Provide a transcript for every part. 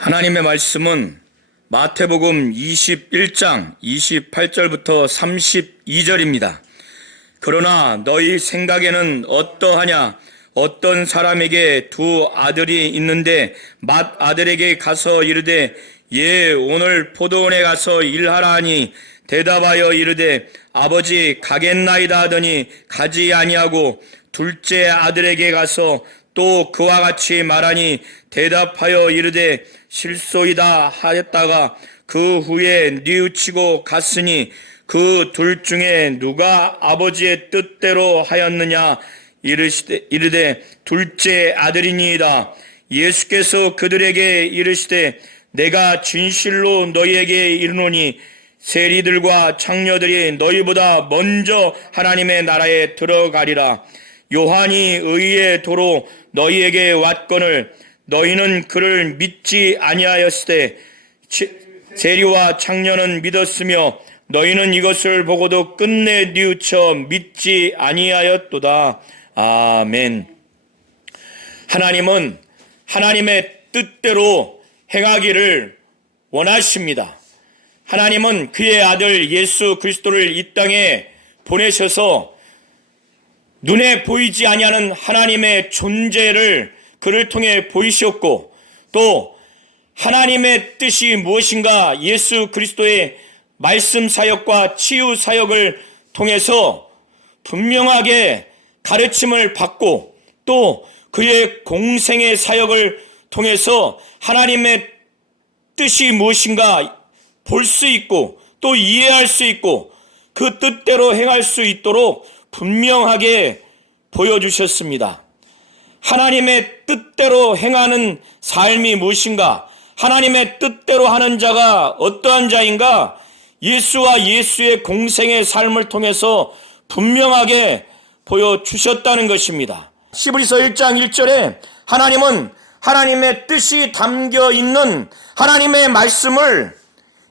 하나님의 말씀은 마태복음 21장 28절부터 32절입니다. 그러나 너희 생각에는 어떠하냐? 어떤 사람에게 두 아들이 있는데 맏아들에게 가서 이르되 오늘 포도원에 가서 일하라 하니 대답하여 이르되 아버지 가겠나이다 하더니 가지 아니하고 둘째 아들에게 가서 또 그와 같이 말하니 대답하여 이르되 실소이다 하였다가 그 후에 뉘우치고 갔으니 그 둘 중에 누가 아버지의 뜻대로 하였느냐? 이르되 둘째 아들이니이다. 예수께서 그들에게 이르시되 내가 진실로 너희에게 이르노니 세리들과 창녀들이 너희보다 먼저 하나님의 나라에 들어가리라. 요한이 의의 도로 너희에게 왔거늘 너희는 그를 믿지 아니하였으되 세리와 창녀는 믿었으며 너희는 이것을 보고도 끝내 뉘우쳐 믿지 아니하였도다. 아멘. 하나님은 하나님의 뜻대로 행하기를 원하십니다. 하나님은 그의 아들 예수 그리스도를 이 땅에 보내셔서 눈에 보이지 아니하는 하나님의 존재를 그를 통해 보이셨고, 또 하나님의 뜻이 무엇인가 예수 그리스도의 말씀 사역과 치유 사역을 통해서 분명하게 가르침을 받고, 또 그의 공생의 사역을 통해서 하나님의 뜻이 무엇인가 볼 수 있고 또 이해할 수 있고 그 뜻대로 행할 수 있도록 분명하게 보여주셨습니다. 하나님의 뜻대로 행하는 삶이 무엇인가? 하나님의 뜻대로 하는 자가 어떠한 자인가? 예수와 예수의 공생의 삶을 통해서 분명하게 보여주셨다는 것입니다. 히브리서 1장 1절에 하나님은 하나님의 뜻이 담겨 있는 하나님의 말씀을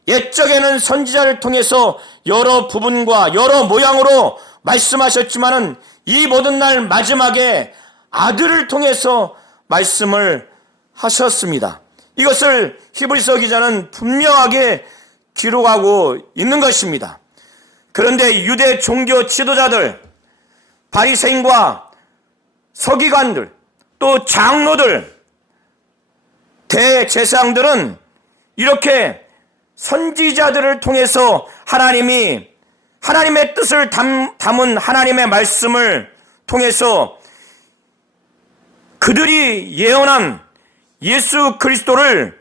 옛적에는 선지자를 통해서 여러 부분과 여러 모양으로 말씀하셨지만은 이 모든 날 마지막에 아들을 통해서 말씀을 하셨습니다. 이것을 히브리서 기자는 분명하게 기록하고 있는 것입니다. 그런데 유대 종교 지도자들, 바리새인과 서기관들, 또 장로들, 대제사장들은 이렇게 선지자들을 통해서 하나님의 뜻을 담은 하나님의 말씀을 통해서 그들이 예언한 예수 그리스도를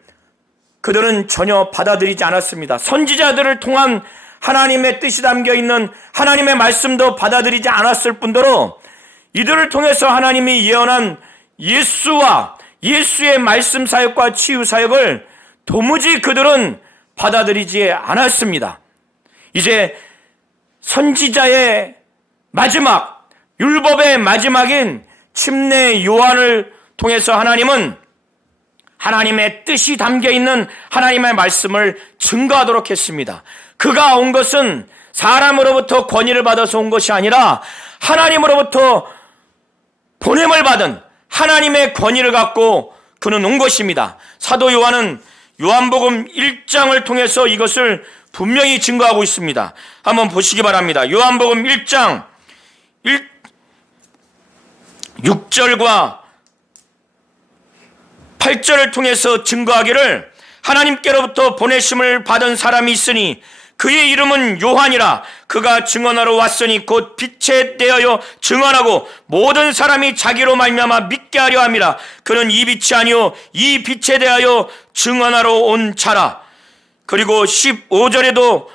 그들은 전혀 받아들이지 않았습니다. 선지자들을 통한 하나님의 뜻이 담겨 있는 하나님의 말씀도 받아들이지 않았을 뿐더러 이들을 통해서 하나님이 예언한 예수와 예수의 말씀 사역과 치유 사역을 도무지 그들은 받아들이지 않았습니다. 이제 선지자의 마지막, 율법의 마지막인 침례 요한을 통해서 하나님은 하나님의 뜻이 담겨 있는 하나님의 말씀을 증거하도록 했습니다. 그가 온 것은 사람으로부터 권위를 받아서 온 것이 아니라 하나님으로부터 보냄을 받은 하나님의 권위를 갖고 그는 온 것입니다. 사도 요한은 요한복음 1장을 통해서 이것을 분명히 증거하고 있습니다. 한번 보시기 바랍니다. 요한복음 1장 6절과 8절을 통해서 증거하기를 하나님께로부터 보내심을 받은 사람이 있으니 그의 이름은 요한이라. 그가 증언하러 왔으니 곧 빛에 대하여 증언하고 모든 사람이 자기로 말미암아 믿게 하려 함이라. 그는 이 빛이 아니요 이 빛에 대하여 증언하러 온 자라. 그리고 15절에도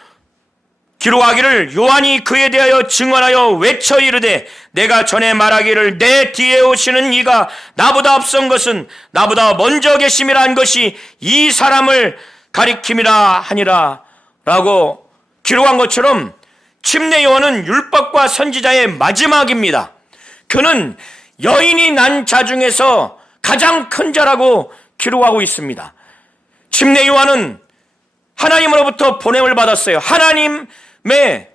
기록하기를 요한이 그에 대하여 증언하여 외쳐 이르되 내가 전에 말하기를 내 뒤에 오시는 이가 나보다 앞선 것은 나보다 먼저 계심이라 한 것이 이 사람을 가리킴이라 하니라 라고 기록한 것처럼 침례 요한은 율법과 선지자의 마지막입니다. 그는 여인이 난 자 중에서 가장 큰 자라고 기록하고 있습니다. 침례 요한은 하나님으로부터 보냄을 받았어요. 하나님의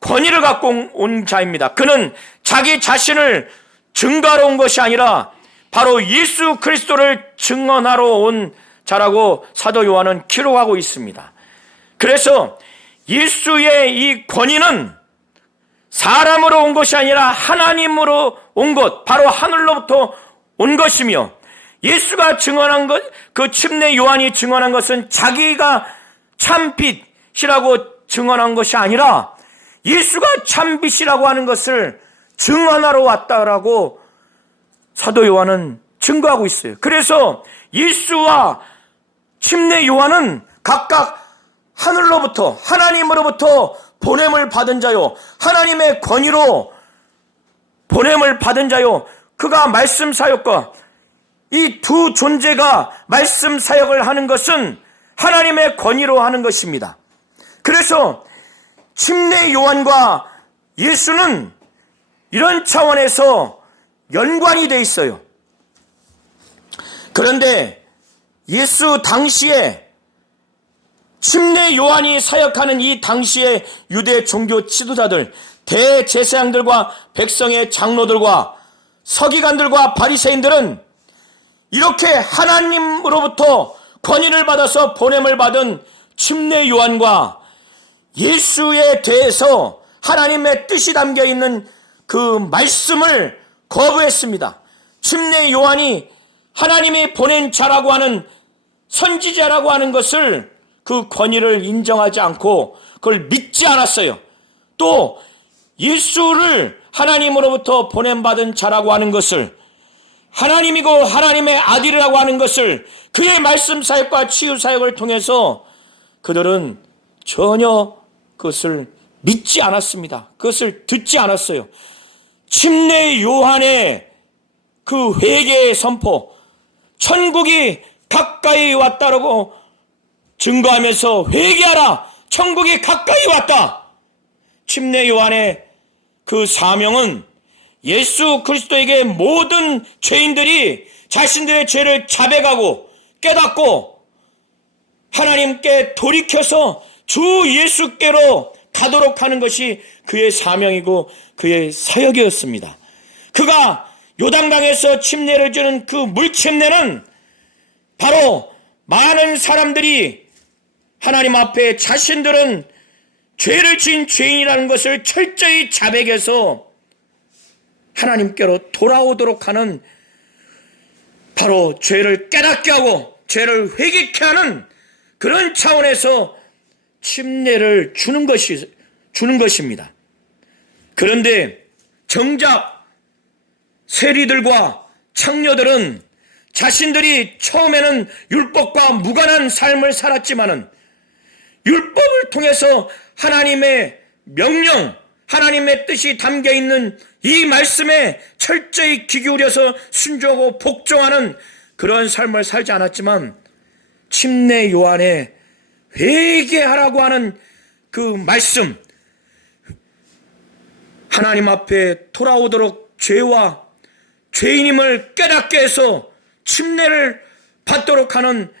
권위를 갖고 온 자입니다. 그는 자기 자신을 증거하러 온 것이 아니라 바로 예수 그리스도를 증언하러 온 자라고 사도 요한은 기록하고 있습니다. 그래서 예수의 이 권위는 사람으로 온 것이 아니라 하나님으로 온 것, 바로 하늘로부터 온 것이며, 예수가 증언한 것, 그 침례 요한이 증언한 것은 자기가 참빛이라고 증언한 것이 아니라 예수가 참빛이라고 하는 것을 증언하러 왔다라고 사도 요한은 증거하고 있어요. 그래서 예수와 침례 요한은 각각 하늘로부터, 하나님으로부터 보냄을 받은 자요, 하나님의 권위로 보냄을 받은 자요, 그가 말씀 사역과 이 두 존재가 말씀 사역을 하는 것은 하나님의 권위로 하는 것입니다. 그래서 침례 요한과 예수는 이런 차원에서 연관이 돼 있어요. 그런데 예수 당시에 침례 요한이 사역하는 이 당시의 유대 종교 지도자들, 대제사장들과 백성의 장로들과 서기관들과 바리새인들은 이렇게 하나님으로부터 권위를 받아서 보냄을 받은 침례 요한과 예수에 대해서 하나님의 뜻이 담겨 있는 그 말씀을 거부했습니다. 침례 요한이 하나님이 보낸 자라고 하는, 선지자라고 하는 것을, 그 권위를 인정하지 않고 그걸 믿지 않았어요. 또 예수를 하나님으로부터 보냄받은 자라고 하는 것을, 하나님이고 하나님의 아들이라고 하는 것을, 그의 말씀 사역과 치유 사역을 통해서 그들은 전혀 그것을 믿지 않았습니다. 그것을 듣지 않았어요. 침례 요한의 그 회개의 선포, 천국이 가까이 왔다라고 증거하면서 회개하라, 천국이 가까이 왔다. 침례 요한의 그 사명은 예수 그리스도에게 모든 죄인들이 자신들의 죄를 자백하고 깨닫고 하나님께 돌이켜서 주 예수께로 가도록 하는 것이 그의 사명이고 그의 사역이었습니다. 그가 요단강에서 침례를 주는 그 물침례는 바로 많은 사람들이 하나님 앞에 자신들은 죄를 지은 죄인이라는 것을 철저히 자백해서 하나님께로 돌아오도록 하는, 바로 죄를 깨닫게 하고 죄를 회개케 하는 그런 차원에서 침례를 주는 것입니다. 그런데 정작 세리들과 창녀들은 자신들이 처음에는 율법과 무관한 삶을 살았지만은 율법을 통해서 하나님의 명령, 하나님의 뜻이 담겨 있는 이 말씀에 철저히 귀 기울여서 순종하고 복종하는 그런 삶을 살지 않았지만, 침례 요한의 회개하라고 하는 그 말씀, 하나님 앞에 돌아오도록 죄와 죄인임을 깨닫게 해서 침례를 받도록 하는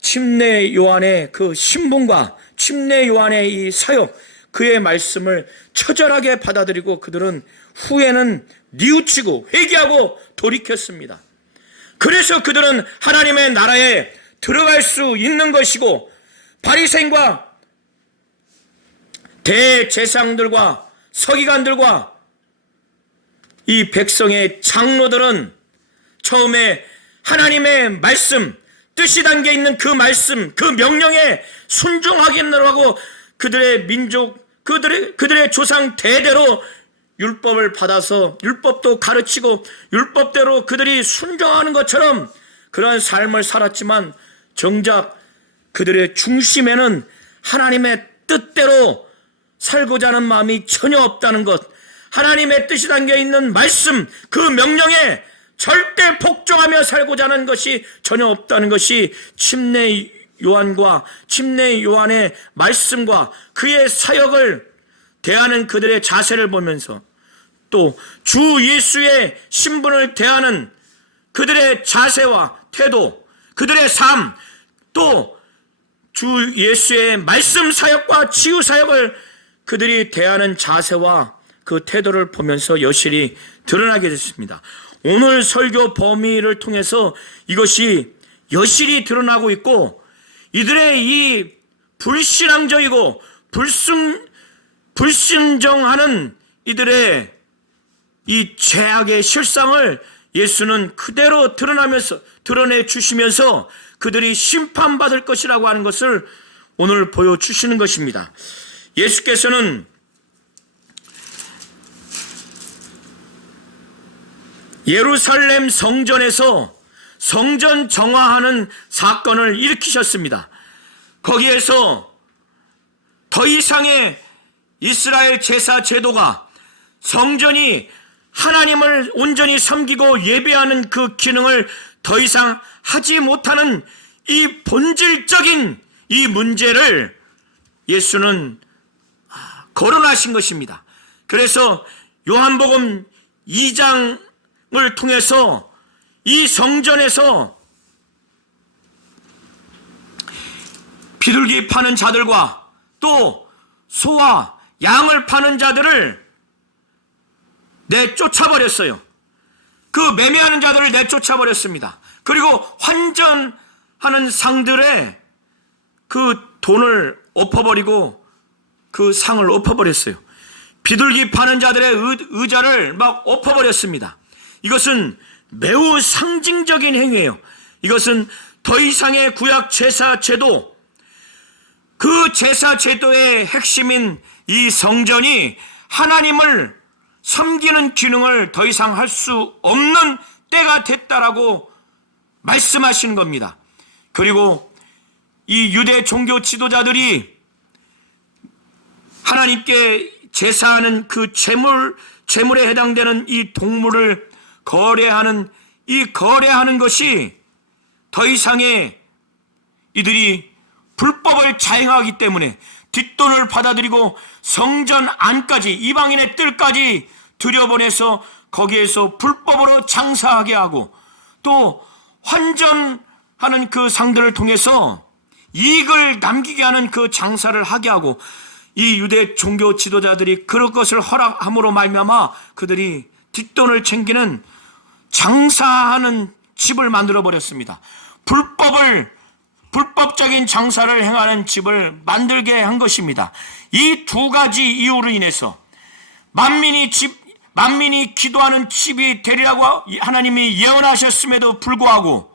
침례 요한의 그 신분과 침례 요한의 이 사역, 그의 말씀을 처절하게 받아들이고 그들은 후에는 뉘우치고 회개하고 돌이켰습니다. 그래서 그들은 하나님의 나라에 들어갈 수 있는 것이고, 바리새인과 대제사장들과 서기관들과 이 백성의 장로들은 처음에 하나님의 말씀, 뜻이 담겨 있는 그 말씀, 그 명령에 순종하겠노라고 그들의 민족, 그들의 조상 대대로 율법을 받아서 율법도 가르치고 율법대로 그들이 순종하는 것처럼 그러한 삶을 살았지만, 정작 그들의 중심에는 하나님의 뜻대로 살고자 하는 마음이 전혀 없다는 것, 하나님의 뜻이 담겨 있는 말씀, 그 명령에 절대 복종하며 살고자 하는 것이 전혀 없다는 것이 침례 요한과 침례 요한의 말씀과 그의 사역을 대하는 그들의 자세를 보면서, 또 주 예수의 신분을 대하는 그들의 자세와 태도, 그들의 삶, 또 주 예수의 말씀 사역과 치유 사역을 그들이 대하는 자세와 그 태도를 보면서 여실히 드러나게 됐습니다. 오늘 설교 범위를 통해서 이것이 여실히 드러나고 있고, 이들의 이 불신앙적이고 불순종하는 이들의 이 죄악의 실상을 예수는 그대로 드러내 주시면서 그들이 심판받을 것이라고 하는 것을 오늘 보여주시는 것입니다. 예수께서는 예루살렘 성전에서 성전 정화하는 사건을 일으키셨습니다. 거기에서 더 이상의 이스라엘 제사 제도가 성전이 하나님을 온전히 섬기고 예배하는 그 기능을 더 이상 하지 못하는 이 본질적인 이 문제를 예수는 거론하신 것입니다. 그래서 요한복음 2장을 통해서 이 성전에서 비둘기 파는 자들과 또 소와 양을 파는 자들을 내쫓아버렸어요. 그 매매하는 자들을 내쫓아버렸습니다. 그리고 환전하는 상들의 그 돈을 엎어버리고 그 상을 엎어버렸어요. 비둘기 파는 자들의 의자를 막 엎어버렸습니다. 이것은 매우 상징적인 행위예요. 이것은 더 이상의 구약 제사 제도, 그 제사 제도의 핵심인 이 성전이 하나님을 섬기는 기능을 더 이상 할 수 없는 때가 됐다라고 말씀하시는 겁니다. 그리고 이 유대 종교 지도자들이 하나님께 제사하는 그 제물에 해당되는 이 동물을 거래하는 것이 더 이상의 이들이 불법을 자행하기 때문에 뒷돈을 받아들이고 성전 안까지 이방인의 뜰까지 들여보내서 거기에서 불법으로 장사하게 하고 또 환전하는 그 상들을 통해서 이익을 남기게 하는 그 장사를 하게 하고, 이 유대 종교 지도자들이 그런 것을 허락함으로 말미암아 그들이 뒷돈을 챙기는 장사하는 집을 만들어 버렸습니다. 불법적인 장사를 행하는 집을 만들게 한 것입니다. 이 두 가지 이유로 인해서 만민이 기도하는 집이 되리라고 하나님이 예언하셨음에도 불구하고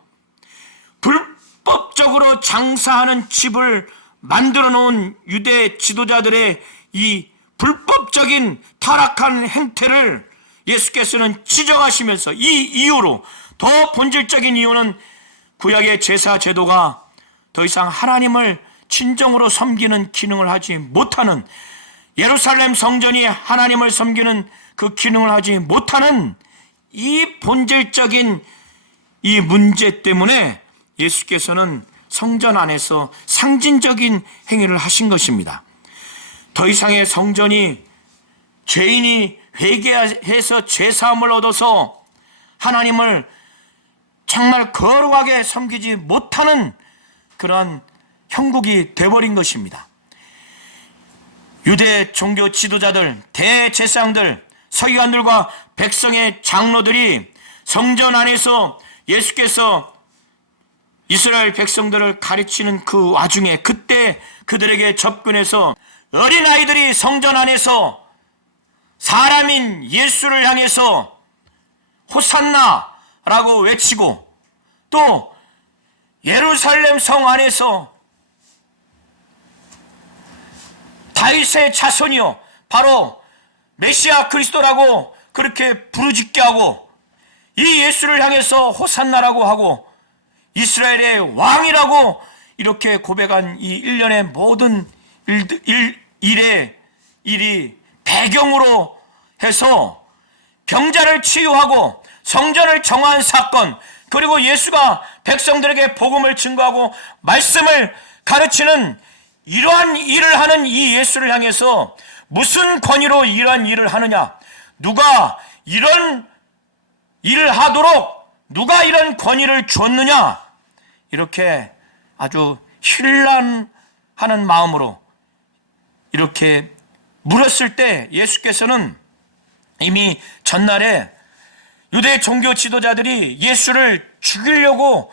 불법적으로 장사하는 집을 만들어 놓은 유대 지도자들의 이 불법적인 타락한 행태를 예수께서는 지적하시면서, 이 이유로, 더 본질적인 이유는 구약의 제사 제도가 더 이상 하나님을 진정으로 섬기는 기능을 하지 못하는, 예루살렘 성전이 하나님을 섬기는 그 기능을 하지 못하는 이 본질적인 이 문제 때문에 예수께서는 성전 안에서 상징적인 행위를 하신 것입니다. 더 이상의 성전이 죄인이 회개해서 죄사함을 얻어서 하나님을 정말 거룩하게 섬기지 못하는 그런 형국이 되어버린 것입니다. 유대 종교 지도자들, 대제사장들, 서기관들과 백성의 장로들이 성전 안에서 예수께서 이스라엘 백성들을 가르치는 그 와중에 그때 그들에게 접근해서 어린아이들이 성전 안에서 사람인 예수를 향해서 호산나라고 외치고, 또 예루살렘 성 안에서 다윗의 자손이요 바로 메시아 그리스도라고 그렇게 부르짖게 하고, 이 예수를 향해서 호산나라고 하고 이스라엘의 왕이라고 이렇게 고백한 이 일련의 모든 일이 배경으로 해서 병자를 치유하고 성전을 정화한 사건, 그리고 예수가 백성들에게 복음을 증거하고 말씀을 가르치는 이러한 일을 하는 이 예수를 향해서 무슨 권위로 이러한 일을 하느냐, 누가 이런 일을 하도록 누가 이런 권위를 줬느냐, 이렇게 아주 혼란하는 마음으로 이렇게 물었을 때 예수께서는 이미 전날에 유대 종교 지도자들이 예수를 죽이려고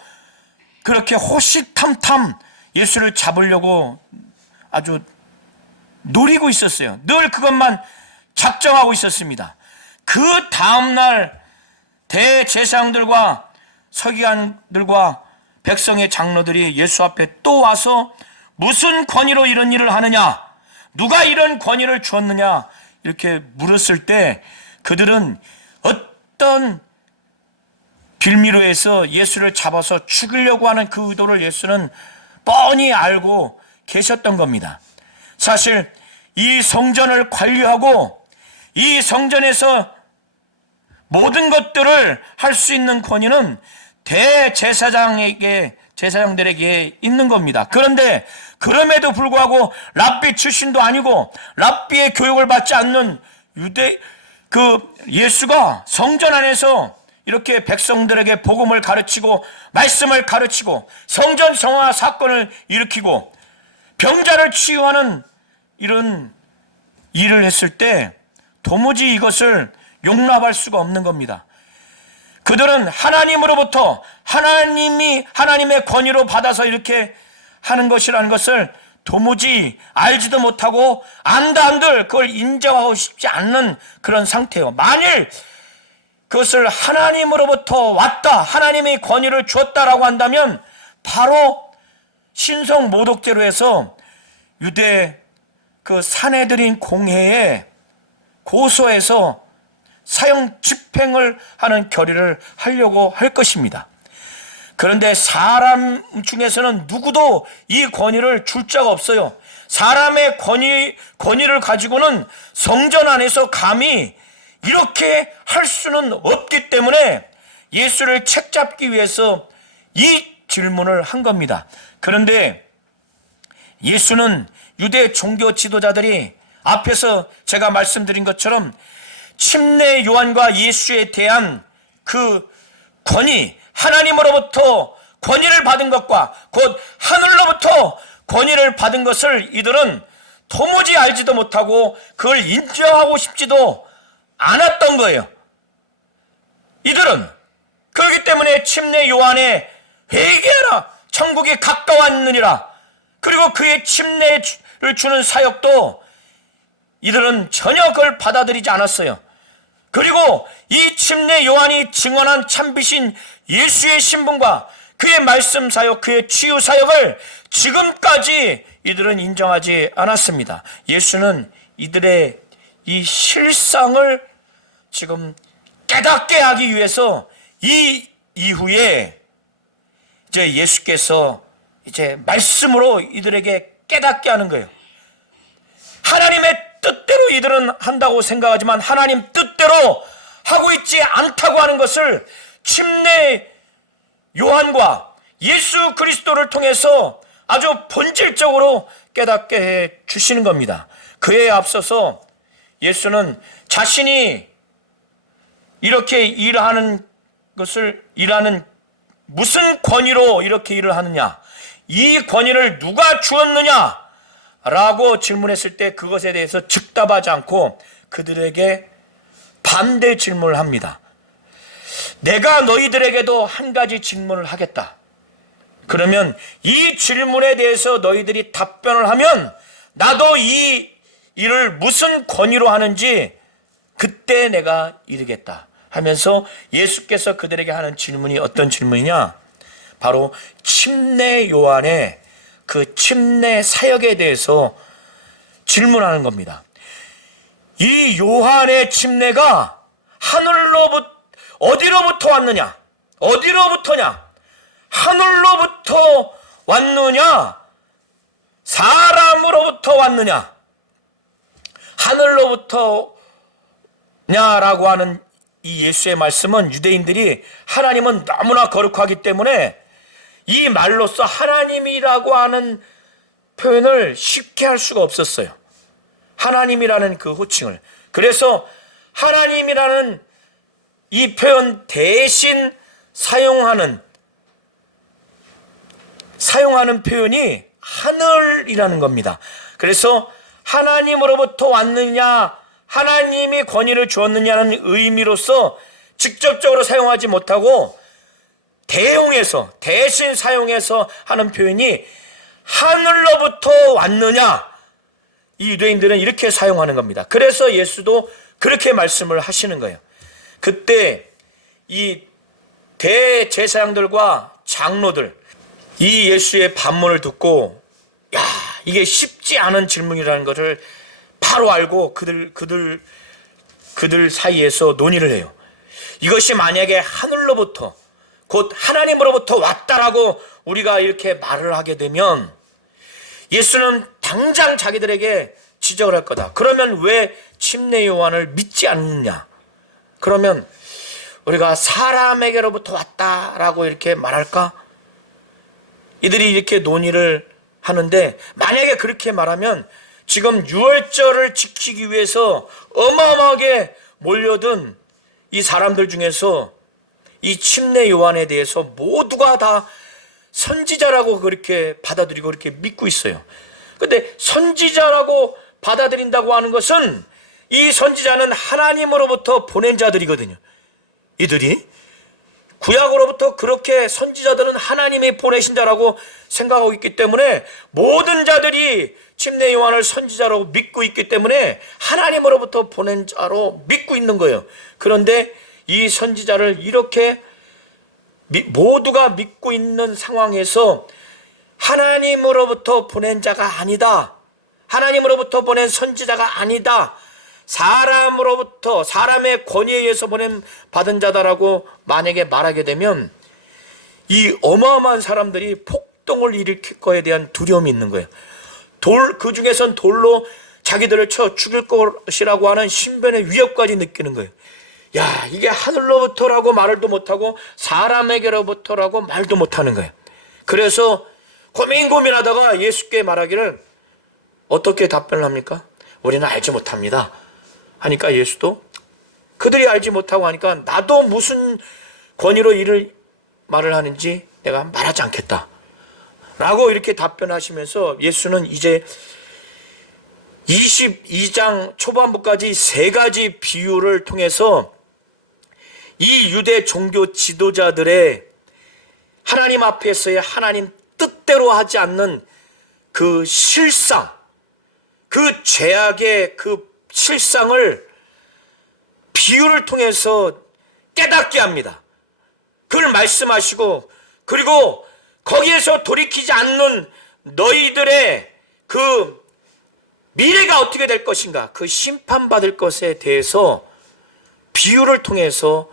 그렇게 호시탐탐 예수를 잡으려고 아주 노리고 있었어요. 늘 그것만 작정하고 있었습니다. 그 다음날 대제사장들과 서기관들과 백성의 장로들이 예수 앞에 또 와서 무슨 권위로 이런 일을 하느냐, 누가 이런 권위를 주었느냐 이렇게 물었을 때 그들은 어떤 빌미로 해서 예수를 잡아서 죽이려고 하는 그 의도를 예수는 뻔히 알고 계셨던 겁니다. 사실 이 성전을 관리하고 이 성전에서 모든 것들을 할 수 있는 권위는 제사장들에게 있는 겁니다. 그런데 그럼에도 불구하고 랍비 출신도 아니고 랍비의 교육을 받지 않는 예수가 성전 안에서 이렇게 백성들에게 복음을 가르치고 말씀을 가르치고 성전 성화 사건을 일으키고 병자를 치유하는 이런 일을 했을 때 도무지 이것을 용납할 수가 없는 겁니다. 그들은 하나님으로부터 하나님의 권위로 받아서 이렇게 하는 것이라는 것을 도무지 알지도 못하고 안들 그걸 인정하고 싶지 않는 그런 상태예요. 만일 그것을 하나님으로부터 왔다, 하나님의 권위를 주었다라고 한다면 바로 신성 모독죄로 해서 유대 그 사내들인 공회에 고소해서 사형 집행을 하는 결의를 하려고 할 것입니다. 그런데 사람 중에서는 누구도 이 권위를 줄 자가 없어요. 사람의 권위를 가지고는 성전 안에서 감히 이렇게 할 수는 없기 때문에 예수를 책잡기 위해서 이 질문을 한 겁니다. 그런데 예수는 유대 종교 지도자들이 앞에서 제가 말씀드린 것처럼 침례 요한과 예수에 대한 그 권위, 하나님으로부터 권위를 받은 것과 곧 하늘로부터 권위를 받은 것을 이들은 도무지 알지도 못하고 그걸 인정하고 싶지도 않았던 거예요. 이들은 그렇기 때문에 침례 요한에 회개하라, 천국이 가까웠느니라, 그리고 그의 침례를 주는 사역도 이들은 전혀 그걸 받아들이지 않았어요. 그리고 이 침례 요한이 증언한 참비신 예수의 신분과 그의 말씀 사역, 그의 치유 사역을 지금까지 이들은 인정하지 않았습니다. 예수는 이들의 이 실상을 지금 깨닫게 하기 위해서 이 이후에 이제 예수께서 이제 말씀으로 이들에게 깨닫게 하는 거예요. 하나님의 뜻대로 이들은 한다고 생각하지만 하나님 뜻대로 하고 있지 않다고 하는 것을 침례 요한과 예수 그리스도를 통해서 아주 본질적으로 깨닫게 해 주시는 겁니다. 그에 앞서서 예수는 자신이 이렇게 일하는 무슨 권위로 이렇게 일을 하느냐, 이 권위를 누가 주었느냐 라고 질문했을 때 그것에 대해서 즉답하지 않고 그들에게 반대 질문을 합니다. 내가 너희들에게도 한 가지 질문을 하겠다. 그러면 이 질문에 대해서 너희들이 답변을 하면 나도 이 일을 무슨 권위로 하는지 그때 내가 이르겠다 하면서 예수께서 그들에게 하는 질문이 어떤 질문이냐, 바로 침례 요한의 그 침례 사역에 대해서 질문하는 겁니다. 이 요한의 침례가 하늘로부터 어디로부터 왔느냐? 어디로부터냐? 하늘로부터 왔느냐? 사람으로부터 왔느냐? 하늘로부터냐라고 하는 이 예수의 말씀은 유대인들이 하나님은 너무나 거룩하기 때문에 이 말로써 하나님이라고 하는 표현을 쉽게 할 수가 없었어요. 하나님이라는 그 호칭을. 그래서 하나님이라는 이 표현 대신 사용하는 표현이 하늘이라는 겁니다. 그래서 하나님으로부터 왔느냐, 하나님이 권위를 주었느냐는 의미로서 직접적으로 사용하지 못하고 대용해서, 대신 사용해서 하는 표현이 하늘로부터 왔느냐, 이 유대인들은 이렇게 사용하는 겁니다. 그래서 예수도 그렇게 말씀을 하시는 거예요. 그때 이 대제사장들과 장로들, 이 예수의 반문을 듣고, 야, 이게 쉽지 않은 질문이라는 것을 바로 알고 그들 사이에서 논의를 해요. 이것이 만약에 하늘로부터, 곧 하나님으로부터 왔다라고 우리가 이렇게 말을 하게 되면 예수는 당장 자기들에게 지적을 할 거다. 그러면 왜 침례 요한을 믿지 않느냐? 그러면 우리가 사람에게로부터 왔다라고 이렇게 말할까? 이들이 이렇게 논의를 하는데, 만약에 그렇게 말하면 지금 유월절을 지키기 위해서 어마어마하게 몰려든 이 사람들 중에서 이 침례 요한에 대해서 모두가 다 선지자라고 그렇게 받아들이고 그렇게 믿고 있어요. 근데 선지자라고 받아들인다고 하는 것은 이 선지자는 하나님으로부터 보낸 자들이거든요. 이들이 구약으로부터 그렇게 선지자들은 하나님이 보내신 자라고 생각하고 있기 때문에 모든 자들이 침례 요한을 선지자라고 믿고 있기 때문에 하나님으로부터 보낸 자로 믿고 있는 거예요. 그런데 이 선지자를 이렇게 모두가 믿고 있는 상황에서 하나님으로부터 보낸 자가 아니다, 하나님으로부터 보낸 선지자가 아니다, 사람으로부터, 사람의 권위에 의해서 받은 자다라고 만약에 말하게 되면 이 어마어마한 사람들이 폭동을 일으킬 거에 대한 두려움이 있는 거예요. 그 중에선 돌로 자기들을 쳐 죽일 것이라고 하는 신변의 위협까지 느끼는 거예요. 야, 이게 하늘로부터라고 말도 못하고 사람에게로부터라고 말도 못하는 거예요. 그래서 고민하다가 예수께 말하기를 어떻게 답변을 합니까? 우리는 알지 못합니다 하니까 예수도 그들이 알지 못하고 하니까 나도 무슨 권위로 말을 하는지 내가 말하지 않겠다 라고 이렇게 답변하시면서 예수는 이제 22장 초반부까지 세 가지 비유를 통해서 이 유대 종교 지도자들의 하나님 앞에서의 하나님 뜻대로 하지 않는 그 실상, 그 죄악의 그 실상을 비유를 통해서 깨닫게 합니다. 그걸 말씀하시고, 그리고 거기에서 돌이키지 않는 너희들의 그 미래가 어떻게 될 것인가, 그 심판받을 것에 대해서 비유를 통해서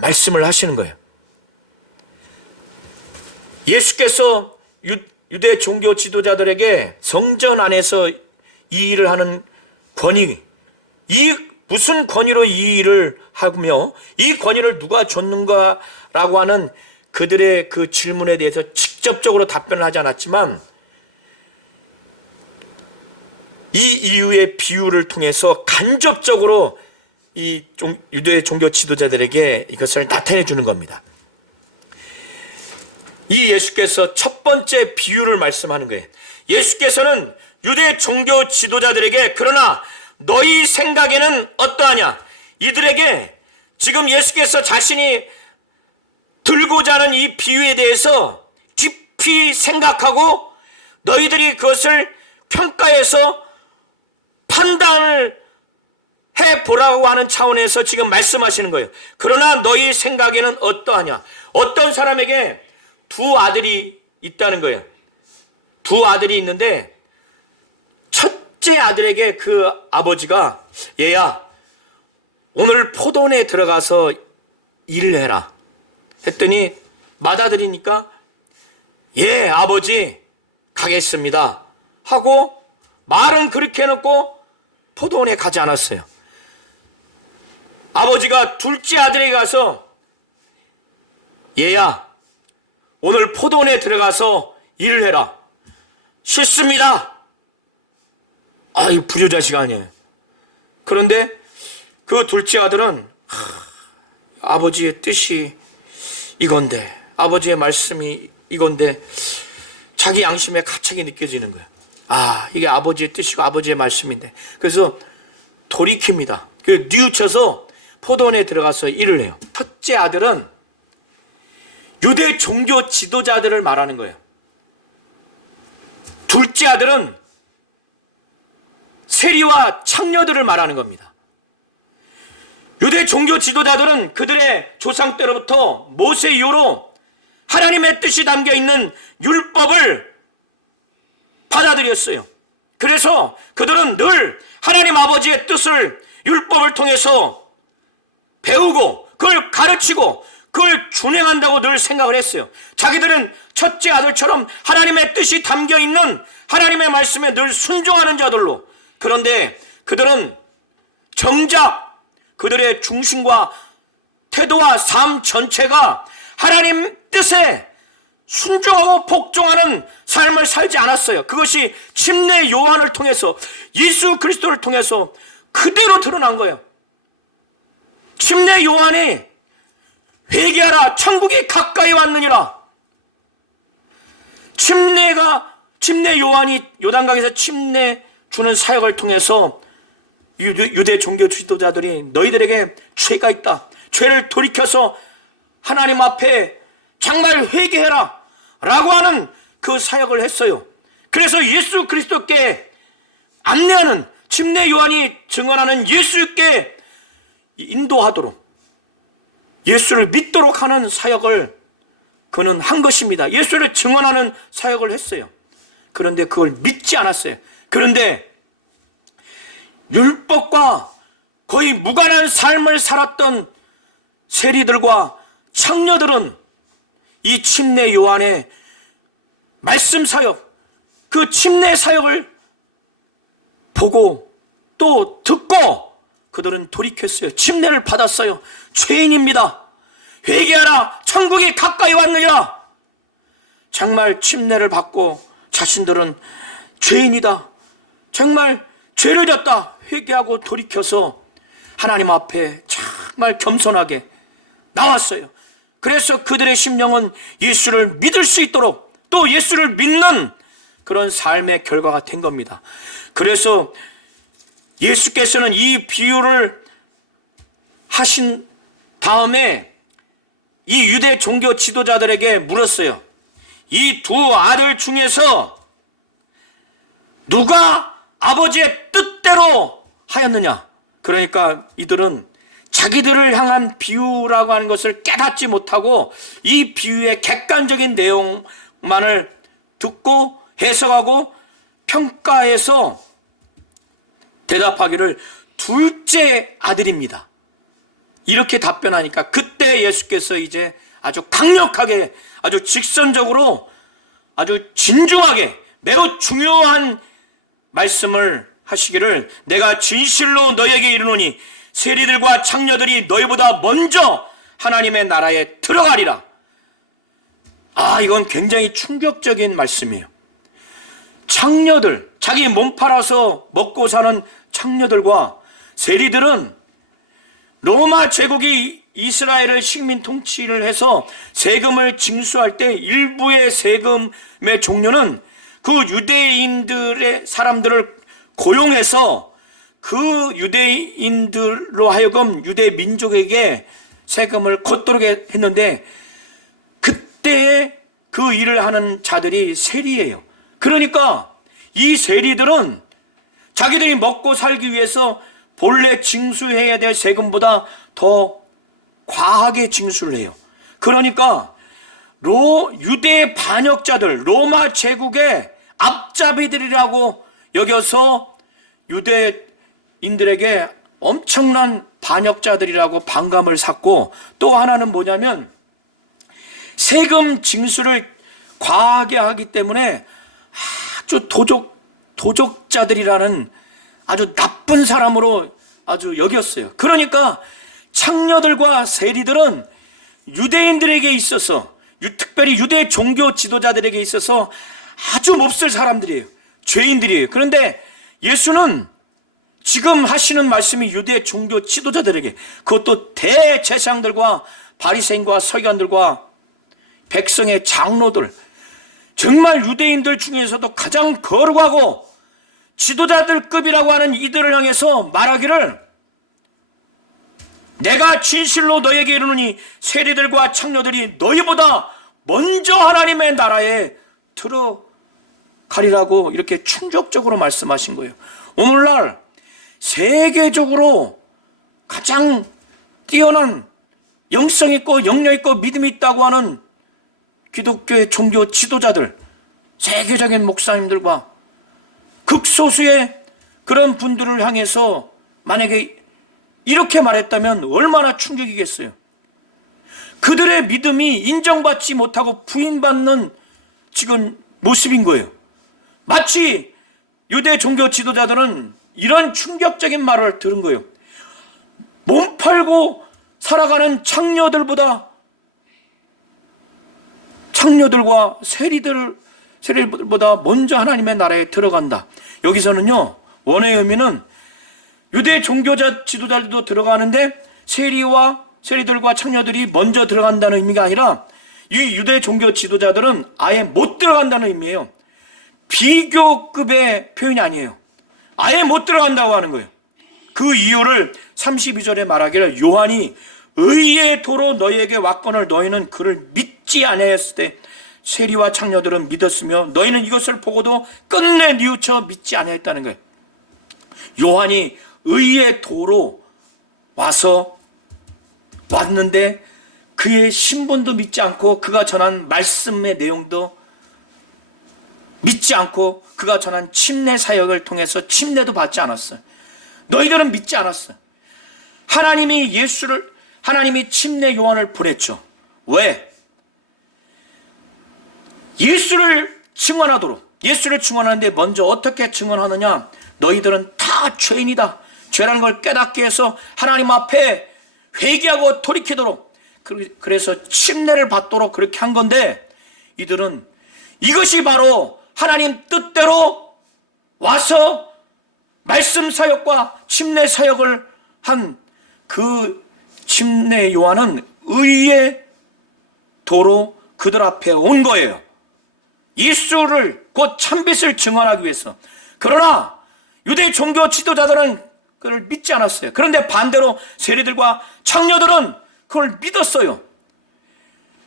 말씀을 하시는 거예요. 예수께서 유대 종교 지도자들에게 성전 안에서 이 일을 하는 권위, 무슨 권위로 이 일을 하며 이 권위를 누가 줬는가라고 하는 그들의 그 질문에 대해서 직접적으로 답변을 하지 않았지만 이 이유의 비유를 통해서 간접적으로 이 유대 종교 지도자들에게 이것을 나타내 주는 겁니다. 이 예수께서 첫 번째 비유를 말씀하는 거예요. 예수께서는 유대 종교 지도자들에게 그러나 너희 생각에는 어떠하냐, 이들에게 지금 예수께서 자신이 들고자 하는 이 비유에 대해서 깊이 생각하고 너희들이 그것을 평가해서 판단을 해보라고 하는 차원에서 지금 말씀하시는 거예요. 그러나 너희 생각에는 어떠하냐. 어떤 사람에게 두 아들이 있다는 거예요. 두 아들이 있는데 첫째 아들에게 그 아버지가 얘야 오늘 포도원에 들어가서 일을 해라 했더니 맏아들이니까 예 아버지 가겠습니다 하고 말은 그렇게 해놓고 포도원에 가지 않았어요. 아버지가 둘째 아들에게 가서 얘야 오늘 포도원에 들어가서 일을 해라. 싫습니다. 아이 불효자식 아니에요. 그런데 그 둘째 아들은 아버지의 뜻이 이건데, 아버지의 말씀이 이건데 자기 양심에 가책이 느껴지는 거예요. 아, 이게 아버지의 뜻이고 아버지의 말씀인데. 그래서 돌이킵니다. 뉘우쳐서 포도원에 들어가서 일을 해요. 첫째 아들은 유대 종교 지도자들을 말하는 거예요. 둘째 아들은 세리와 창녀들을 말하는 겁니다. 유대 종교 지도자들은 그들의 조상 때로부터 모세 이후로 하나님의 뜻이 담겨 있는 율법을 받아들였어요. 그래서 그들은 늘 하나님 아버지의 뜻을 율법을 통해서 배우고 그걸 가르치고 그걸 준행한다고 늘 생각을 했어요. 자기들은 첫째 아들처럼 하나님의 뜻이 담겨 있는 하나님의 말씀에 늘 순종하는 자들로. 그런데 그들은 정작 그들의 중심과 태도와 삶 전체가 하나님 뜻에 순종하고 복종하는 삶을 살지 않았어요. 그것이 침례 요한을 통해서, 예수 그리스도를 통해서 그대로 드러난 거예요. 침례 요한이 회개하라, 천국이 가까이 왔느니라. 침례 요한이 요단강에서 침례 주는 사역을 통해서 유대 종교 지도자들이 너희들에게 죄가 있다, 죄를 돌이켜서 하나님 앞에 정말 회개해라 라고 하는 그 사역을 했어요. 그래서 예수 그리스도께 안내하는, 침례 요한이 증언하는 예수께 인도하도록, 예수를 믿도록 하는 사역을 그는 한 것입니다. 예수를 증언하는 사역을 했어요. 그런데 그걸 믿지 않았어요. 그런데 율법과 거의 무관한 삶을 살았던 세리들과 창녀들은 이 침례 요한의 말씀 사역, 그 침례 사역을 보고 또 듣고 그들은 돌이켰어요. 침례를 받았어요. 죄인입니다, 회개하라, 천국이 가까이 왔느니라. 정말 침례를 받고 자신들은 죄인이다, 정말 죄를 졌다, 회개하고 돌이켜서 하나님 앞에 정말 겸손하게 나왔어요. 그래서 그들의 심령은 예수를 믿을 수 있도록, 또 예수를 믿는 그런 삶의 결과가 된 겁니다. 그래서 예수께서는 이 비유를 하신 다음에 이 유대 종교 지도자들에게 물었어요. 이 두 아들 중에서 누가 아버지의 뜻대로 하였느냐? 그러니까 이들은 자기들을 향한 비유라고 하는 것을 깨닫지 못하고 이 비유의 객관적인 내용만을 듣고 해석하고 평가해서 대답하기를 둘째 아들입니다, 이렇게 답변하니까 그때 예수께서 이제 아주 강력하게, 아주 직선적으로, 아주 진중하게 매우 중요한 말씀을 하시기를, 내가 진실로 너에게 이르노니 세리들과 창녀들이 너희보다 먼저 하나님의 나라에 들어가리라. 이건 굉장히 충격적인 말씀이에요. 창녀들, 자기 몸 팔아서 먹고 사는 창녀들과 세리들은 로마 제국이 이스라엘을 식민 통치를 해서 세금을 징수할 때 일부의 세금의 종류는 그 유대인들의 사람들을 고용해서 그 유대인들로 하여금 유대 민족에게 세금을 걷도록 했는데, 그때 그 일을 하는 자들이 세리예요. 그러니까 이 세리들은 자기들이 먹고 살기 위해서 본래 징수해야 될 세금보다 더 과하게 징수를 해요. 그러니까 유대 반역자들, 로마 제국의 앞잡이들이라고 여겨서 유대인들에게 엄청난 반역자들이라고 반감을 샀고, 또 하나는 뭐냐면 세금 징수를 과하게 하기 때문에 아주 도적자들이라는 아주 나쁜 사람으로 아주 여겼어요. 그러니까 창녀들과 세리들은 유대인들에게 있어서, 특별히 유대 종교 지도자들에게 있어서 아주 몹쓸 사람들이에요. 죄인들이에요. 그런데 예수는 지금 하시는 말씀이 유대 종교 지도자들에게, 그것도 대제사장들과 바리새인과 서기관들과 백성의 장로들, 정말 유대인들 중에서도 가장 거룩하고 지도자들급이라고 하는 이들을 향해서 말하기를, 내가 진실로 너에게 이르노니 세리들과 창녀들이 너희보다 먼저 하나님의 나라에 들어가리라고 이렇게 충격적으로 말씀하신 거예요. 오늘날 세계적으로 가장 뛰어난 영성 있고 영력 있고 믿음이 있다고 하는 기독교의 종교 지도자들, 세계적인 목사님들과 극소수의 그런 분들을 향해서 만약에 이렇게 말했다면 얼마나 충격이겠어요. 그들의 믿음이 인정받지 못하고 부인받는 지금 모습인 거예요. 마치 유대 종교 지도자들은 이런 충격적인 말을 들은 거예요. 몸 팔고 살아가는 창녀들과 세리들보다 먼저 하나님의 나라에 들어간다. 여기서는요, 원어의 의미는 유대 종교자 지도자들도 들어가는데 세리들과 창녀들이 먼저 들어간다는 의미가 아니라 이 유대 종교 지도자들은 아예 못 들어간다는 의미예요. 비교급의 표현이 아니에요. 아예 못 들어간다고 하는 거예요. 그 이유를 32절에 말하기를 요한이 의의 도로 너희에게 왔거늘 너희는 그를 믿지 아니하였을 때 세리와 창녀들은 믿었으며 너희는 이것을 보고도 끝내 뉘우쳐 믿지 아니하였다는 거예요. 요한이 의의 도로 왔는데 그의 신분도 믿지 않고 그가 전한 말씀의 내용도 믿지 않고 그가 전한 침례 사역을 통해서 침례도 받지 않았어요. 너희들은 믿지 않았어요. 하나님이 침례 요한을 보냈죠. 왜? 예수를 증언하는데 먼저 어떻게 증언하느냐? 너희들은 다 죄인이다. 죄라는 걸 깨닫게 해서 하나님 앞에 회개하고 돌이키도록, 그래서 침례를 받도록 그렇게 한 건데, 이들은 이것이 바로 하나님 뜻대로 와서 말씀 사역과 침례 사역을 한 그 침례 요한은 의의 도로 그들 앞에 온 거예요. 예수를 곧 참빛을 증언하기 위해서. 그러나 유대 종교 지도자들은 그걸 믿지 않았어요. 그런데 반대로 세리들과 창녀들은 그걸 믿었어요.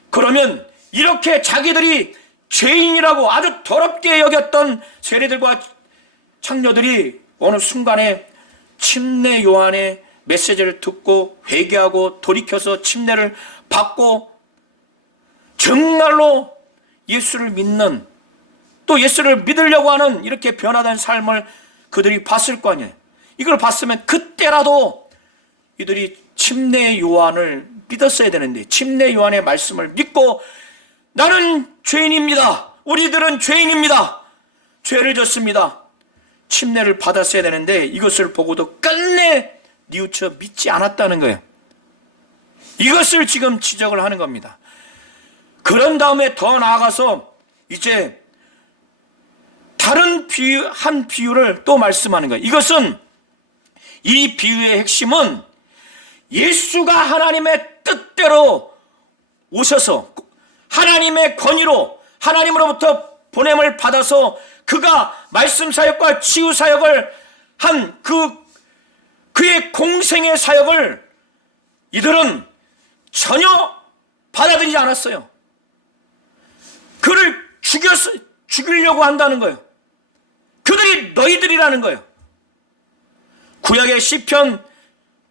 그러면 이렇게 자기들이 죄인이라고 아주 더럽게 여겼던 세리들과 창녀들이 어느 순간에 침례 요한의 메시지를 듣고 회개하고 돌이켜서 침례를 받고 정말로 예수를 믿는, 또 예수를 믿으려고 하는 이렇게 변화된 삶을 그들이 봤을 거 아니에요. 이걸 봤으면 그때라도 이들이 침례 요한을 믿었어야 되는데, 침례 요한의 말씀을 믿고 나는 죄인입니다, 우리들은 죄인입니다, 죄를 졌습니다, 침례를 받았어야 되는데 이것을 보고도 끝내 뉘우쳐 믿지 않았다는 거예요. 이것을 지금 지적을 하는 겁니다. 그런 다음에 더 나아가서 이제 다른 한 비유를 또 말씀하는 거예요. 이것은, 이 비유의 핵심은 예수가 하나님의 뜻대로 오셔서 하나님의 권위로 하나님으로부터 보냄을 받아서 그가 말씀 사역과 치유 사역을 한 그의 공생의 사역을 이들은 전혀 받아들이지 않았어요. 그를 죽이려고 한다는 거예요. 그들이 너희들이라는 거예요. 구약의 시편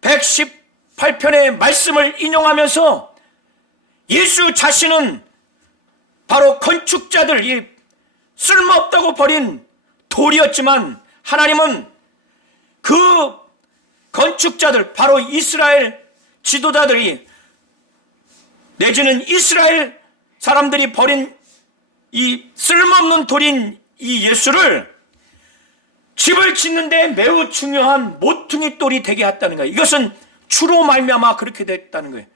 118편의 말씀을 인용하면서 예수 자신은 바로 건축자들, 쓸모없다고 버린 돌이었지만 하나님은 그 건축자들, 바로 이스라엘 지도자들이 내지는 이스라엘 사람들이 버린 이 쓸모없는 돌인 이 예수를 집을 짓는데 매우 중요한 모퉁이 돌이 되게 했다는 거예요. 이것은 주로 말미암아 그렇게 됐다는 거예요.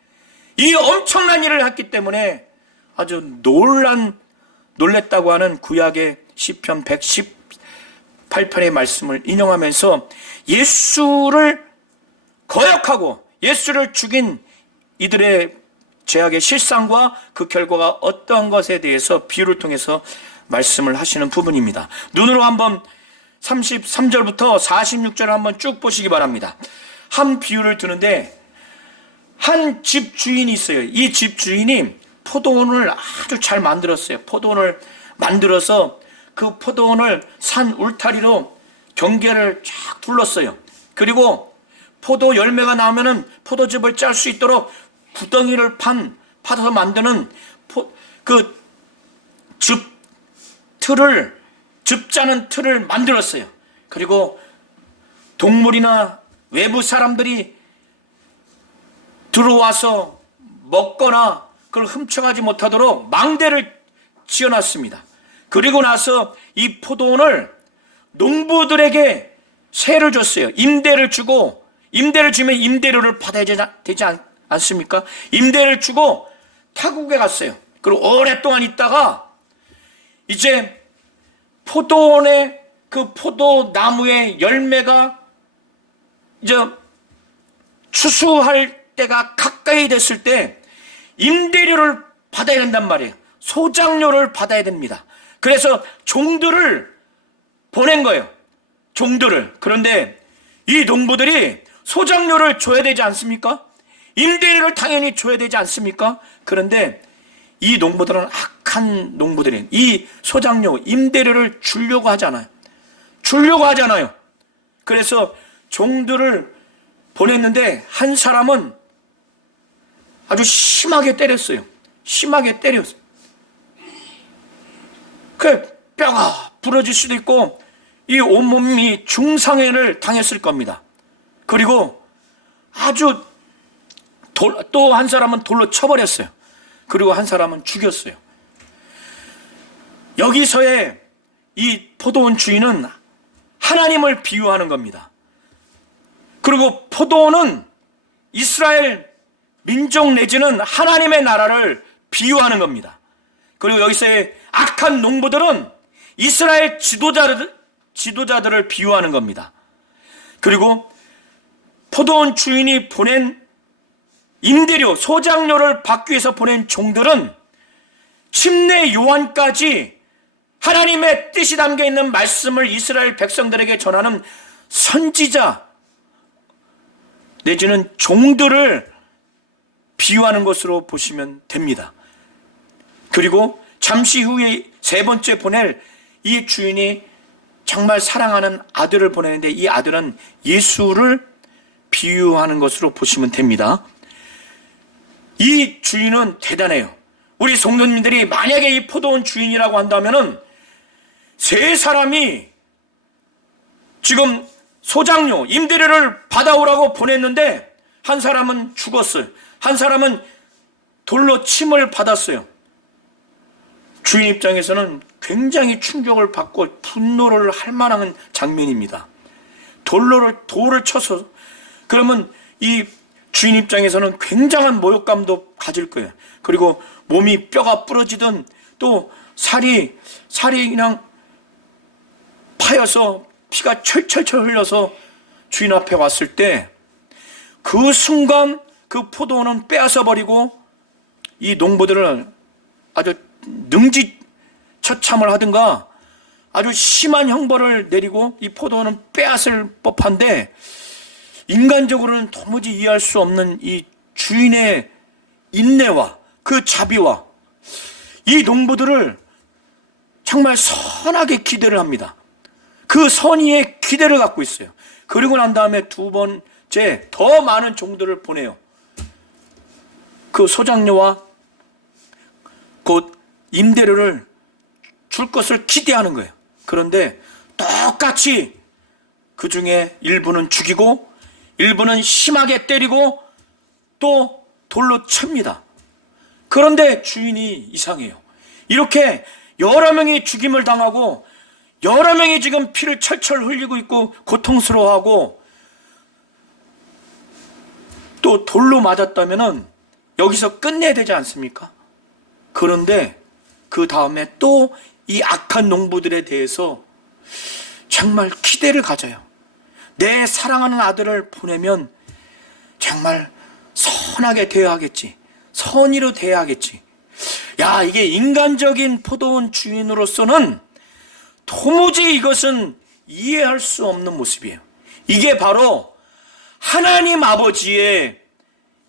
이 엄청난 일을 했기 때문에 아주 놀랬다고 하는 구약의 시편 118편의 말씀을 인용하면서 예수를 거역하고 예수를 죽인 이들의 죄악의 실상과 그 결과가 어떠한 것에 대해서 비유를 통해서 말씀을 하시는 부분입니다. 눈으로 한번 33절부터 46절을 한번 쭉 보시기 바랍니다. 한 비유를 드는데 한 집 주인이 있어요. 이 집 주인이 포도원을 아주 잘 만들었어요. 포도원을 만들어서 그 포도원을 산 울타리로 경계를 쫙 둘렀어요. 그리고 포도 열매가 나오면은 포도즙을 짤 수 있도록 구덩이를 파서 만드는 그 즙 짜는 틀을 만들었어요. 그리고 동물이나 외부 사람들이 들어와서 먹거나 그걸 훔쳐가지 못하도록 망대를 지어놨습니다. 그리고 나서 이 포도원을 농부들에게 세를 줬어요. 임대를 주고, 임대를 주면 임대료를 받아야 되지 않습니까? 임대를 주고 타국에 갔어요. 그리고 오랫동안 있다가 이제 포도원의 그 포도나무의 열매가 이제 추수할 때가 가까이 됐을 때 임대료를 받아야 된단 말이에요. 소작료를 받아야 됩니다. 그래서 종들을 보낸 거예요. 종들을. 그런데 이 농부들이 소작료를 줘야 되지 않습니까? 임대료를 당연히 줘야 되지 않습니까? 그런데 이 농부들은 악한 농부들이 이 소작료, 임대료를 주려고 하잖아요. 그래서 종들을 보냈는데 한 사람은 아주 심하게 때렸어요. 그 뼈가 부러질 수도 있고 이 온몸이 중상해를 당했을 겁니다. 그리고 아주 또 한 사람은 돌로 쳐버렸어요. 그리고 한 사람은 죽였어요. 여기서의 이 포도원 주인은 하나님을 비유하는 겁니다. 그리고 포도원은 이스라엘 민족 내지는 하나님의 나라를 비유하는 겁니다. 그리고 여기서의 악한 농부들은 이스라엘 지도자들을 비유하는 겁니다. 그리고 포도원 주인이 보낸 임대료, 소작료를 받기 위해서 보낸 종들은 침례 요한까지 하나님의 뜻이 담겨있는 말씀을 이스라엘 백성들에게 전하는 선지자 내지는 종들을 비유하는 것으로 보시면 됩니다. 그리고 잠시 후에 세 번째 보낼 이 주인이 정말 사랑하는 아들을 보내는데 이 아들은 예수를 비유하는 것으로 보시면 됩니다. 이 주인은 대단해요. 우리 성도님들이 만약에 이 포도원 주인이라고 한다면은 세 사람이 지금 소작료, 임대료를 받아오라고 보냈는데 한 사람은 죽었어요. 한 사람은 돌로 침을 받았어요. 주인 입장에서는 굉장히 충격을 받고 분노를 할 만한 장면입니다. 돌을 쳐서 그러면 이 주인 입장에서는 굉장한 모욕감도 가질 거예요. 그리고 몸이 뼈가 부러지든 또 살이 그냥 파여서 피가 철철철 흘려서 주인 앞에 왔을 때 그 순간 그 포도원은 빼앗아 버리고 이 농부들을 아주 능지처참을 하든가 아주 심한 형벌을 내리고 이 포도원은 빼앗을 법한데 인간적으로는 도무지 이해할 수 없는 이 주인의 인내와 그 자비와 이 농부들을 정말 선하게 기대를 합니다. 그 선의의 기대를 갖고 있어요. 그리고 난 다음에 두 번째 더 많은 종들을 보내요. 그 소작료와 곧 임대료를 줄 것을 기대하는 거예요. 그런데 똑같이 그 중에 일부는 죽이고 일부는 심하게 때리고 또 돌로 칩니다. 그런데 주인이 이상해요. 이렇게 여러 명이 죽임을 당하고 여러 명이 지금 피를 철철 흘리고 있고 고통스러워하고 또 돌로 맞았다면은 여기서 끝내야 되지 않습니까? 그런데 그 다음에 또 이 악한 농부들에 대해서 정말 기대를 가져요. 내 사랑하는 아들을 보내면 정말 선하게 대하겠지. 선의로 대하겠지. 야, 이게 인간적인 포도원 주인으로서는 도무지 이것은 이해할 수 없는 모습이에요. 이게 바로 하나님 아버지의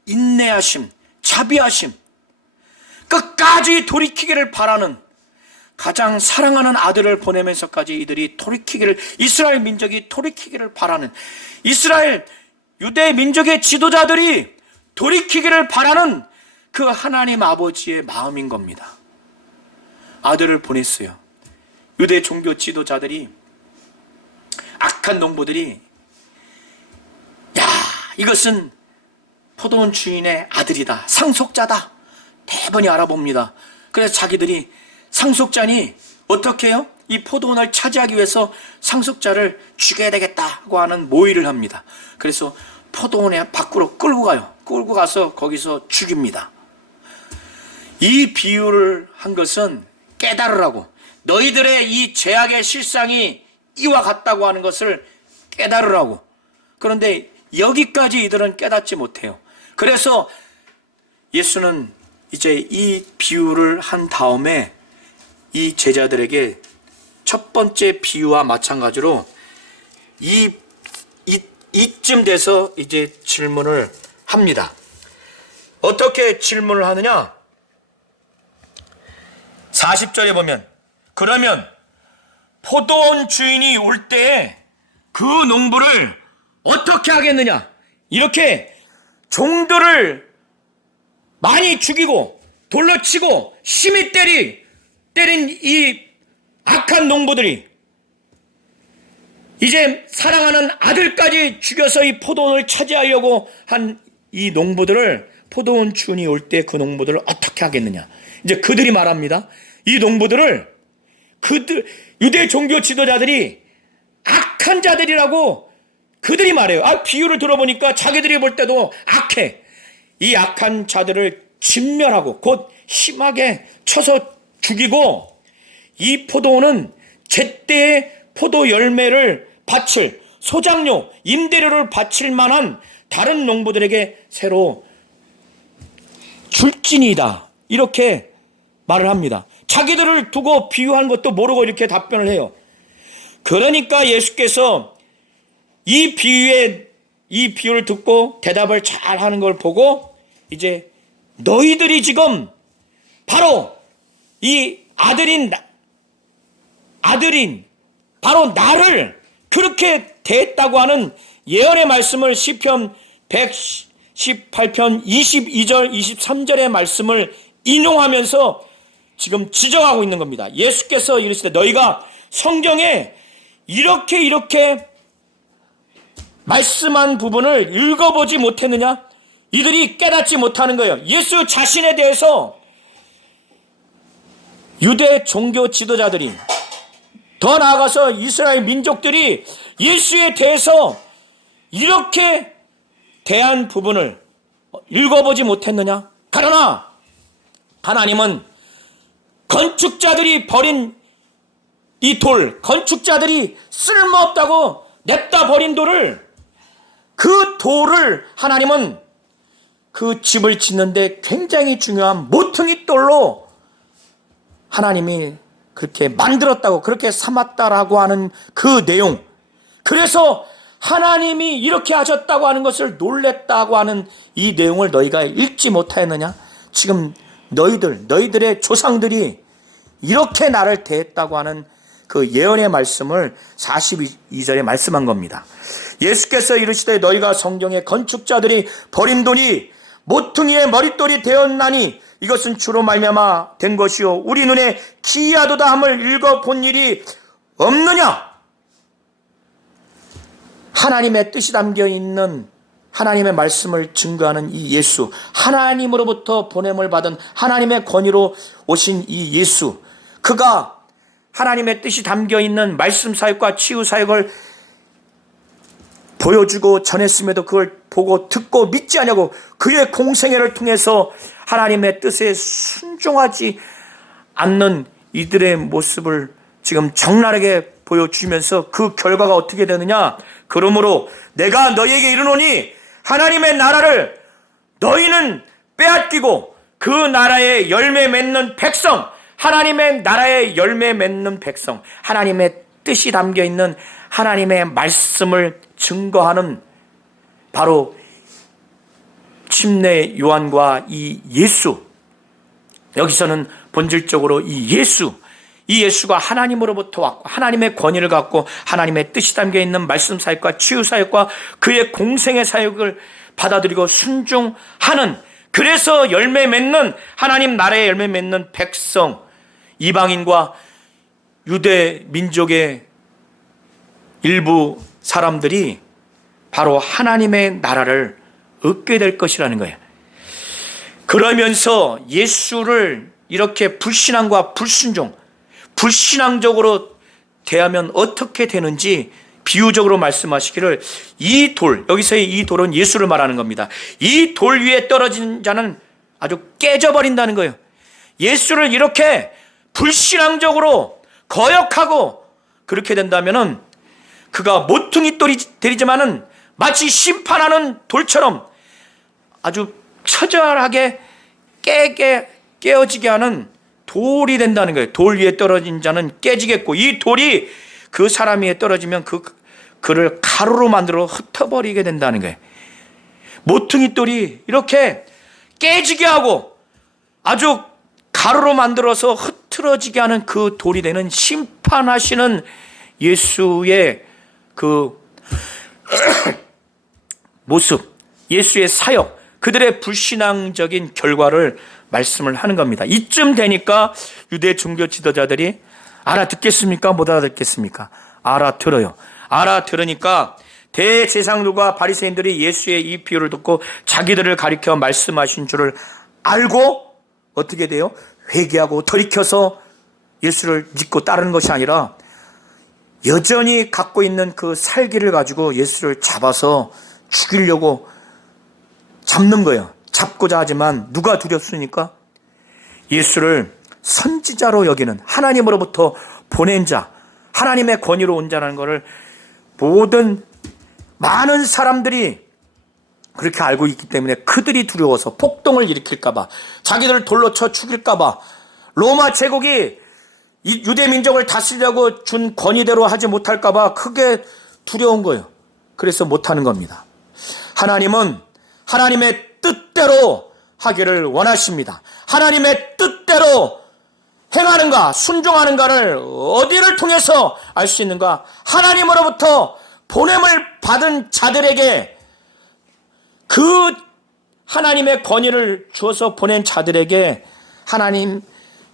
인내하심, 자비하심, 끝까지 돌이키기를 바라는, 가장 사랑하는 아들을 보내면서까지 이들이 돌이키기를, 이스라엘 민족이 돌이키기를 바라는, 이스라엘 유대 민족의 지도자들이 돌이키기를 바라는 그 하나님 아버지의 마음인 겁니다. 아들을 보냈어요. 유대 종교 지도자들이, 악한 농부들이, 야, 이것은 포도원 주인의 아들이다, 상속자다, 대번이 알아봅니다. 그래서 자기들이 상속자니 어떻게 해요? 이 포도원을 차지하기 위해서 상속자를 죽여야 되겠다고 하는 모의를 합니다. 그래서 포도원에 밖으로 끌고 가요. 끌고 가서 거기서 죽입니다. 이 비유를 한 것은 깨달으라고, 너희들의 이 죄악의 실상이 이와 같다고 하는 것을 깨달으라고. 그런데 여기까지 이들은 깨닫지 못해요. 그래서 예수는 이제 이 비유를 한 다음에 이 제자들에게 첫 번째 비유와 마찬가지로 이쯤 돼서 이제 질문을 합니다. 어떻게 질문을 하느냐? 40절에 보면, 그러면 포도원 주인이 올 때에 그 농부를 어떻게 하겠느냐? 이렇게 종들을 많이 죽이고 돌로 치고 심히 때린 이 악한 농부들이 이제 사랑하는 아들까지 죽여서 이 포도원을 차지하려고 한 이 농부들을, 포도원 주인이 올 때 그 농부들을 어떻게 하겠느냐? 이제 그들이 말합니다. 이 농부들을 유대 종교 지도자들이 악한 자들이라고 그들이 말해요. 비유를 들어보니까 자기들이 볼 때도 악해. 이 악한 자들을 진멸하고 곧 심하게 쳐서 죽이고, 이 포도원은 제때에 포도 열매를 바칠, 소장료, 임대료를 바칠 만한 다른 농부들에게 새로 줄지니이다, 이렇게 말을 합니다. 자기들을 두고 비유한 것도 모르고 이렇게 답변을 해요. 그러니까 예수께서 이 비유를 듣고 대답을 잘 하는 걸 보고, 이제 너희들이 지금 바로 이 아들인 바로 나를 그렇게 대했다고 하는 예언의 말씀을 시편 118편 22절 23절의 말씀을 인용하면서 지금 지적하고 있는 겁니다. 예수께서 이르시되 너희가 성경에 이렇게 말씀한 부분을 읽어보지 못했느냐? 이들이 깨닫지 못하는 거예요. 예수 자신에 대해서 유대 종교 지도자들이, 더 나아가서 이스라엘 민족들이 예수에 대해서 이렇게 대한 부분을 읽어보지 못했느냐? 그러나 하나님은 건축자들이 버린 이 돌, 건축자들이 쓸모없다고 냅다 버린 돌을, 그 돌을 하나님은 그 집을 짓는데 굉장히 중요한 모퉁이 돌로 하나님이 그렇게 만들었다고, 그렇게 삼았다라고 하는 그 내용, 그래서 하나님이 이렇게 하셨다고 하는 것을 놀랬다고 하는 이 내용을 너희가 읽지 못하였느냐? 지금 너희들의 조상들이 이렇게 나를 대했다고 하는 그 예언의 말씀을 42절에 말씀한 겁니다. 예수께서 이르시되 너희가 성경의 건축자들이 버린 돌이 모퉁이의 머릿돌이 되었나니 이것은 주로 말미암아 된 것이요 우리 눈에 기이하도다 함을 읽어본 일이 없느냐? 하나님의 뜻이 담겨있는 하나님의 말씀을 증거하는 이 예수, 하나님으로부터 보냄을 받은 하나님의 권위로 오신 이 예수, 그가 하나님의 뜻이 담겨있는 말씀 사역과 치유 사역을 보여주고 전했음에도 그걸 보고 듣고 믿지 않냐고, 그의 공생애를 통해서 하나님의 뜻에 순종하지 않는 이들의 모습을 지금 적나라하게 보여주면서 그 결과가 어떻게 되느냐? 그러므로 내가 너희에게 이르노니 하나님의 나라를 너희는 빼앗기고 그 나라의 열매 맺는 백성, 하나님의 나라의 열매 맺는 백성, 하나님의 뜻이 담겨있는 하나님의 말씀을 증거하는 바로 침례 요한과 이 예수, 여기서는 본질적으로 이 예수가 하나님으로부터 왔고 하나님의 권위를 갖고 하나님의 뜻이 담겨 있는 말씀 사역과 치유 사역과 그의 공생의 사역을 받아들이고 순종하는, 그래서 열매 맺는, 하나님 나라의 열매 맺는 백성, 이방인과 유대 민족의 일부 사람들이 바로 하나님의 나라를 얻게 될 것이라는 거예요. 그러면서 예수를 이렇게 불신앙과 불순종, 불신앙적으로 대하면 어떻게 되는지 비유적으로 말씀하시기를, 이 돌, 여기서의 이 돌은 예수를 말하는 겁니다. 이 돌 위에 떨어진 자는 아주 깨져버린다는 거예요. 예수를 이렇게 불신앙적으로 거역하고 그렇게 된다면은 그가 모퉁이 돌이 되지만은 마치 심판하는 돌처럼 아주 처절하게 깨어지게 하는 돌이 된다는 거예요. 돌 위에 떨어진 자는 깨지겠고, 이 돌이 그 사람 위에 떨어지면 그를 가루로 만들어 흩어버리게 된다는 거예요. 모퉁이 돌이 이렇게 깨지게 하고 아주 가루로 만들어서 흐트러지게 하는 그 돌이 되는 심판하시는 예수의 그 모습, 예수의 사역, 그들의 불신앙적인 결과를 말씀을 하는 겁니다. 이쯤 되니까 유대 종교 지도자들이 알아듣겠습니까? 못 알아듣겠습니까? 알아들어요. 알아들으니까 대제사장들과 바리새인들이 예수의 이 비유를 듣고 자기들을 가리켜 말씀하신 줄을 알고 어떻게 돼요? 회개하고 돌이켜서 예수를 믿고 따르는 것이 아니라 여전히 갖고 있는 그 살기를 가지고 예수를 잡아서 죽이려고 잡는 거예요. 잡고자 하지만 누가 두렵습니까? 예수를 선지자로 여기는, 하나님으로부터 보낸 자, 하나님의 권위로 온 자라는 것을 많은 사람들이 그렇게 알고 있기 때문에 그들이 두려워서 폭동을 일으킬까 봐, 자기들을 돌로 쳐 죽일까 봐, 로마 제국이 이 유대 민족을 다스리려고 준 권위대로 하지 못할까 봐 크게 두려운 거예요. 그래서 못하는 겁니다. 하나님은 하나님의 뜻대로 하기를 원하십니다. 하나님의 뜻대로 행하는가 순종하는가를 어디를 통해서 알 수 있는가? 하나님으로부터 보냄을 받은 자들에게, 그 하나님의 권위를 주어서 보낸 자들에게 하나님,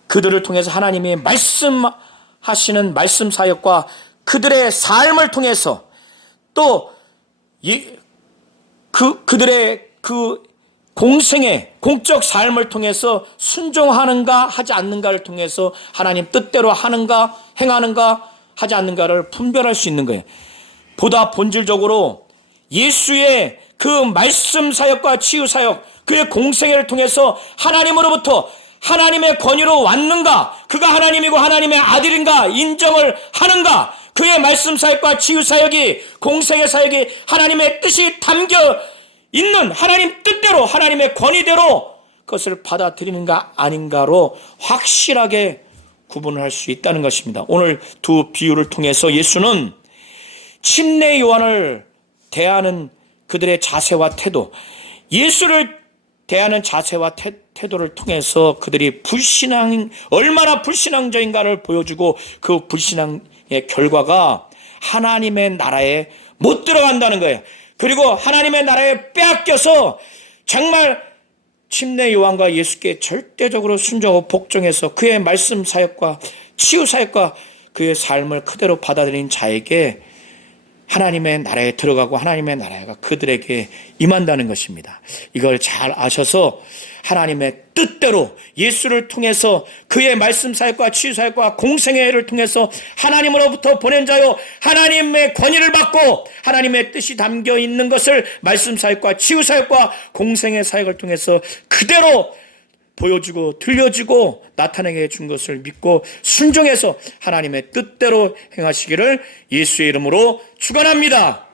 그들을 통해서 하나님이 말씀하시는 말씀 사역과 그들의 삶을 통해서 또 그들의 그 공생의 공적 삶을 통해서 순종하는가 하지 않는가를 통해서 하나님 뜻대로 하는가 행하는가 하지 않는가를 분별할 수 있는 거예요. 보다 본질적으로 예수의 그 말씀 사역과 치유 사역, 그의 공생애를 통해서 하나님으로부터 하나님의 권위로 왔는가, 그가 하나님이고 하나님의 아들인가 인정을 하는가, 그의 말씀 사역과 치유 사역이, 공생애 사역이 하나님의 뜻이 담겨 있는 하나님 뜻대로 하나님의 권위대로 그것을 받아들이는가 아닌가로 확실하게 구분을 할 수 있다는 것입니다. 오늘 두 비유를 통해서 예수는 침례 요한을 대하는 그들의 자세와 태도, 예수를 대하는 자세와 태도를 통해서 그들이 얼마나 불신앙적인가를 보여주고, 그 불신앙의 결과가 하나님의 나라에 못 들어간다는 거예요. 그리고 하나님의 나라에 빼앗겨서 정말 침례 요한과 예수께 절대적으로 순종하고 복종해서 그의 말씀 사역과 치유 사역과 그의 삶을 그대로 받아들인 자에게 하나님의 나라에 들어가고 하나님의 나라가 그들에게 임한다는 것입니다. 이걸 잘 아셔서 하나님의 뜻대로 예수를 통해서 그의 말씀 사역과 치유 사역과 공생애를 통해서 하나님으로부터 보낸 자요 하나님의 권위를 받고 하나님의 뜻이 담겨 있는 것을 말씀 사역과 치유 사역과 공생애 사역을 통해서 그대로 보여주고 들려주고 나타내게 준 것을 믿고 순종해서 하나님의 뜻대로 행하시기를 예수의 이름으로 축원합니다.